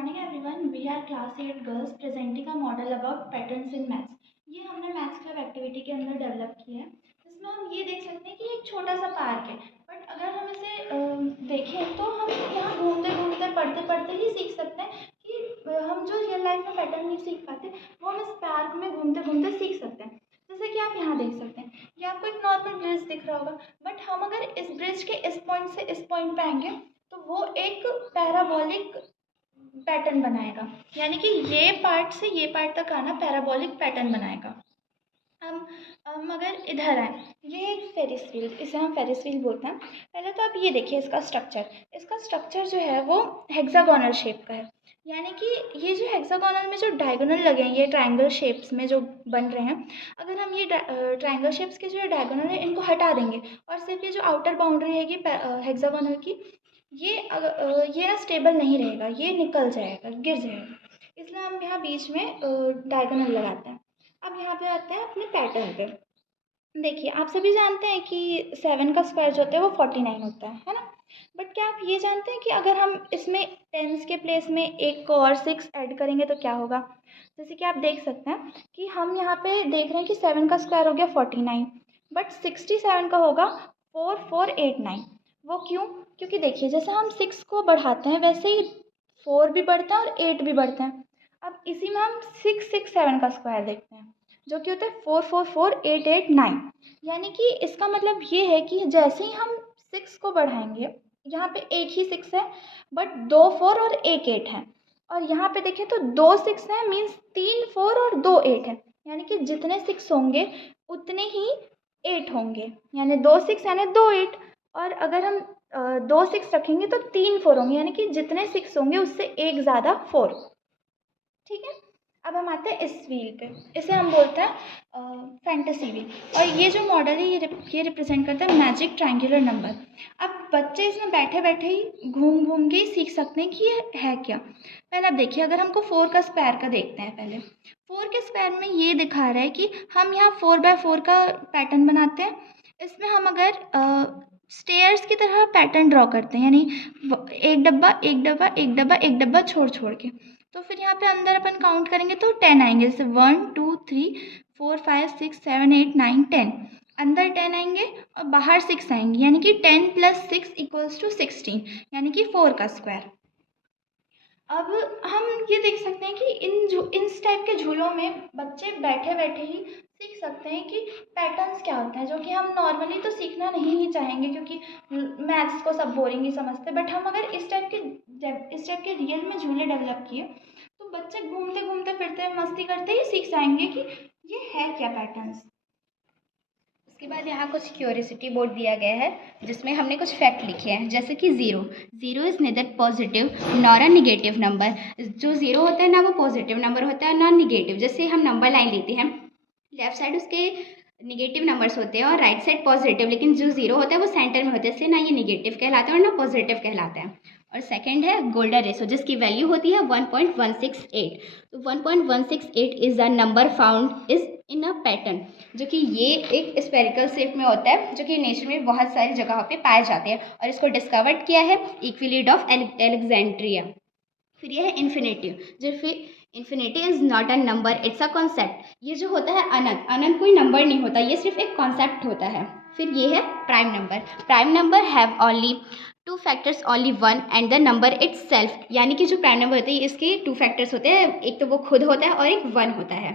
morning everyone. We are class 8 girls presenting a model about patterns in maths. ये हमने maths club activity के अंदर develop किया है, जिसमें हम ये देख सकते हैं कि एक छोटा सा पार्क है, बट अगर हम इसे देखें तो हम यहाँ घूमते घूमते पढ़ते पढ़ते ही सीख सकते हैं कि हम जो रियल लाइफ में पैटर्न नहीं सीख पाते वो हम इस पार्क में घूमते घूमते सीख सकते हैं। जैसे कि आप यहाँ देख सकते हैं, ये आपको एक नॉर्मल ब्रिज दिख रहा होगा, बट हम अगर इस ब्रिज के इस पॉइंट से इस पॉइंट पे आएंगे तो वो एक पैराबोलिक पैटर्न बनाएगा, यानी कि ये पार्ट से ये पार्ट तक आना पैराबोलिक पैटर्न बनाएगा। हम अगर इधर आए, ये एक फेरिस व्हील, इसे हम फेरिस व्हील बोलते हैं। पहले तो आप ये देखिए इसका स्ट्रक्चर जो है वो हेक्सागोनल शेप का है, यानी कि ये जो हेक्सागोनल में जो डायगोनल लगे हैं, ये ट्रायंगल शेप्स में जो बन रहे हैं, अगर हम ये ट्रायंगल शेप्स के जो डायगोनल है इनको हटा देंगे और सिर्फ ये जो आउटर बाउंड्री है हेक्सागोनल की, ये ना स्टेबल नहीं रहेगा, ये निकल जाएगा, गिर जाएगा, इसलिए हम यहाँ बीच में डायगोनल लगाते हैं। अब यहाँ पे आते हैं अपने पैटर्न पे। देखिए आप सभी जानते हैं कि 7 का स्क्वायर जो होता है वो 49 होता है ना। बट क्या आप ये जानते हैं कि अगर हम इसमें टेंस के प्लेस में एक और 6 ऐड करेंगे तो क्या होगा। जैसे कि आप देख सकते हैं कि हम यहाँ पे देख रहे हैं कि 7 का स्क्वायर हो गया 49, बट 67 का होगा 4489। वो क्यों? क्योंकि देखिए जैसे हम 6 को बढ़ाते हैं वैसे ही 4 भी बढ़ता है और 8 भी बढ़ते हैं। अब इसी में हम 667 का स्क्वायर देखते हैं जो कि होता है 444889, यानी कि इसका मतलब ये है कि जैसे ही हम 6 को बढ़ाएंगे, यहाँ पे एक ही 6 है बट 2 4 और एक 8 है, और यहाँ पे देखें तो 2 6 है, मीन्स 3 4 और 2 8 है, यानी कि जितने 6 होंगे उतने ही 8 होंगे, यानी 2 6 यानी 2 8। और अगर हम 2 6 रखेंगे तो 3 4 होंगे, यानी कि जितने 6 होंगे उससे एक ज़्यादा 4। ठीक है, अब हम आते हैं इस व्हील पे, इसे हम बोलते हैं फैंटेसी व्हील, और ये जो मॉडल है ये रिप्रेजेंट करता है मैजिक ट्रायंगुलर नंबर। अब बच्चे इसमें बैठे बैठे ही घूम घूम के ही सीख सकते हैं कि ये है क्या। पहले आप देखिए, अगर हमको 4 का स्क्वायर का देखते हैं, पहले 4 के स्क्वायर में ये दिखा रहा है कि हम यहाँ 4x4 का पैटर्न बनाते हैं। इसमें हम अगर स्टेयर्स की तरह पैटर्न ड्रॉ करते हैं, यानी एक डब्बा एक डब्बा एक डब्बा एक डब्बा छोड़ छोड़ के, तो फिर यहाँ पे अंदर अपन काउंट करेंगे तो 10 आएंगे, जैसे 1 2 3 4 5 6 7 8 9 10, अंदर 10 आएंगे और बाहर 6 आएंगे, यानी कि 10 + 6 = 16, यानी कि 4 का स्क्वायर। अब हम ये देख सकते हैं कि इस टाइप के झूलों में बच्चे बैठे बैठे ही सीख सकते हैं कि पैटर्न्स क्या होते हैं, जो कि हम नॉर्मली तो सीखना नहीं ही चाहेंगे क्योंकि मैथ्स को सब बोरिंग ही समझते। बट हम अगर इस टाइप के रियल में झूले डेवलप किए तो बच्चे घूमते घूमते फिरते मस्ती करते ही सीख जाएंगे कि ये है क्या पैटर्न्स। उसके बाद यहाँ कुछ क्यूरियोसिटी बोर्ड दिया गया है जिसमें हमने कुछ फैक्ट लिखे हैं, जैसे कि zero is neither positive nor a negative number. जो ज़ीरो होता है ना वो पॉजिटिव नंबर होता है ना निगेटिव। जैसे हम नंबर लाइन लेते हैं, लेफ्ट साइड उसके निगेटिव नंबर्स होते हैं और राइट साइड पॉजिटिव, लेकिन जो ज़ीरो होता है वो सेंटर में होता है, इसलिए ना ये निगेटिव कहलाता है और ना पॉजिटिव कहलाता है। और सेकंड है गोल्डन रेशो, जिसकी वैल्यू होती है 1.168। तो 1.168 is the number found is in a pattern, जो कि ये एक स्फेरिकल शेप में होता है, जो कि नेचर में बहुत सारी जगहों पे पाए जाते हैं, और इसको डिस्कवर्ड किया है यूक्लिड ऑफ एलेक्जेंड्रिया। फिर यह है इन्फिनिटी, जो फिर infinity is not a number, it's a concept. ये जो होता है अनंत कोई नंबर नहीं होता, ये सिर्फ एक कॉन्सेप्ट होता है। फिर ये है prime number have only 2 factors only 1 and the number it's self, यानी कि जो प्राइम नंबर होते हैं इसके 2 फैक्टर्स होते हैं, एक तो वो खुद होता है और एक 1 होता है।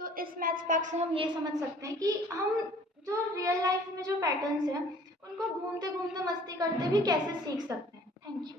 तो इस मैथ्स पार्क से हम ये समझ सकते हैं कि हम जो रियल लाइफ में जो पैटर्न्स हैं उनको घूमते घूमते मस्ती करते भी कैसे सीख सकते हैं। Thank you.